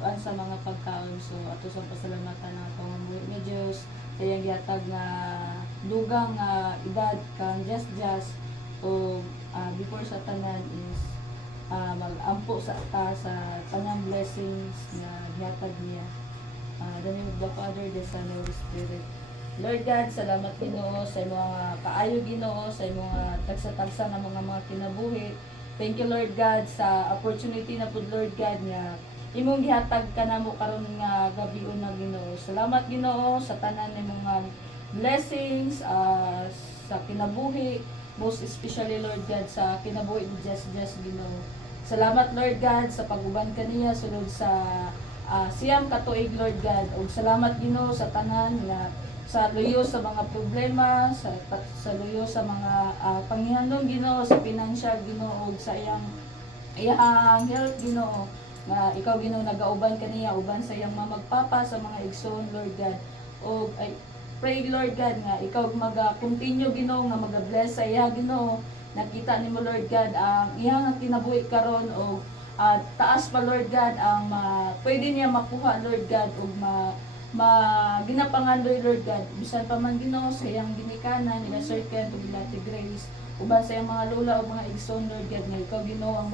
pag sa mga pagkaon. So ato sa pasalamatan ng atong mga ni Dios sa iyang gihatag nga dugang edad kang just o before sa tanan is mag-ampo sa sa tanang blessings na gihatag niya. The name of the Father, the Son, and the Holy Spirit. Lord God, salamat Ginoo sa mga kaayo Ginoo sa mga tagsa-tagsa na mga kinabuhi. Thank you Lord God sa opportunity na pud Lord God nga imong gihatag kanamo karon nga gabion na Ginoo. Salamat Ginoo sa tanan ng mga blessings sa kinabuhi, most especially Lord God sa kinabuhi ni Just Ginoo. Salamat Lord God sa pag-uban kaniya sulod sa siyam katuig Lord God. Ug salamat Ginoo sa tanan nga sa luyo sa mga problema, sa luyo sa mga panghihanong Ginoo, sa financial Ginoo, ug sa iyang health Ginoo, nga ikaw Ginoo nagauban kaniya uban sa iyang magpapa sa mga igsoon Lord God. Ug I pray Lord God nga ikaw mag-continue Ginoo nga mag-bless sa iya Ginoo. Nakita nimo Lord God ang iyang kinabuhi karon og taas pa Lord God ang pwede niya makuha Lord God ug ginapangandoy Lord God bisan pa man Ginoo sa iyang ginikanan nila Sir Ken ug nila Ate Grace uban sa iyang mga lola o mga igsoon Lord God nga ikaw Ginoo ang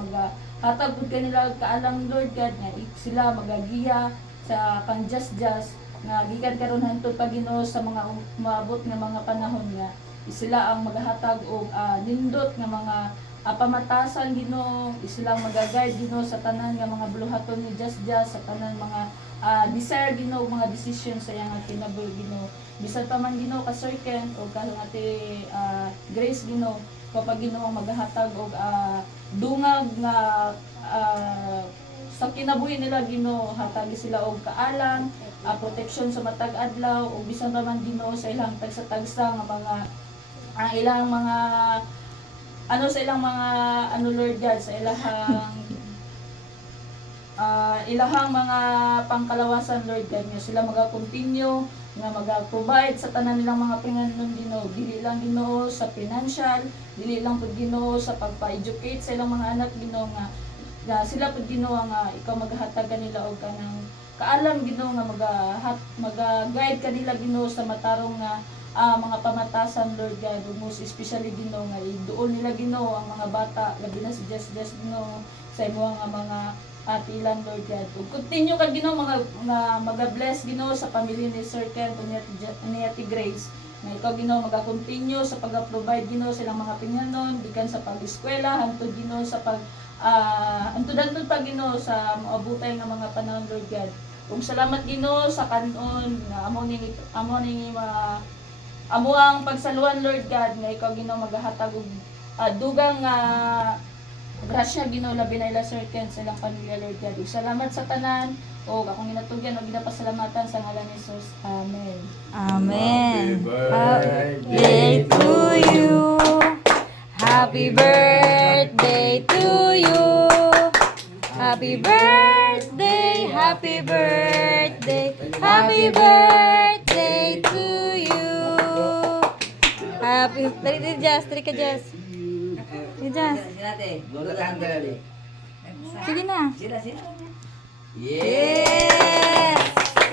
hatag pud kanila kaalang Lord God nga sila magagiya sa pang just nga gikan karon hantud pa Ginoo sa mga maabot nga mga panahon nga sila ang maghatag og nindot nga mga pamatasan Ginoo, sila ang mag-guide Ginoo sa tanan nga mga buluhaton ni Just sa tanan mga desire Ginoo, mga decision sa iyang kinabuhi Ginoo. Bisan pa man Ginoo ka Sir Ken o ka Ate Grace Ginoo, kapag Ginoo ang maghatag og dungag nga sa kinabuhi nila Ginoo, hatagi sila og kaalam, protection sa matag adlaw ug bisan pa man Ginoo sa ilang tagsa-tagsa nga mga ang ilang mga sa ilang mga Lord God sa ilahang mga pangkalawasan Lord God nga sila maga-continue nga maga-provide sa tanan nilang mga pinganon Ginoo, dili lang Ginoo sa financial, dili lang pud Ginoo sa pagpa-educate sa ilang mga anak Ginoo nga sila pud Ginoo nga ikaw maghatag kanila og kanang kaalam Ginoo nga maga-guide kanila Ginoo sa matarong nga mga pamatasan Lord God, most especially Ginoo nga iduol nila Ginoo ang mga bata labi na si Just Ginoo sa imo nga mga atilan Lord God. Ug continue ka Ginoo mag-bless Ginoo sa pamilya ni Sir Ken ug ni Ate Grace. Nga ikaw Ginoo maga-continue sa pag-provide Ginoo sa ilang mga pinganon gikan sa pag-eskwela hangtod Ginoo sa pag antod pa Ginoo sa maabutay nga mga panahon Lord God. Ug salamat Ginoo sa kanon nga amo ang pagsaluhan Lord God nga ikaw Ginoo maghatag og dugang grasya Ginoo labi na ila Sir Ken sa ilang pamilya Lord God. Ug salamat sa tanan o akong ginatugyan og ginapasalamatan sa ngalan ni Jesus. Amen. Amen. Happy birthday to you. Happy birthday to you. Happy birthday, happy birthday, happy birthday to you. Happy, dari Jazz, dari ka Jazz. Jazz. Sige na. Sila. Yes!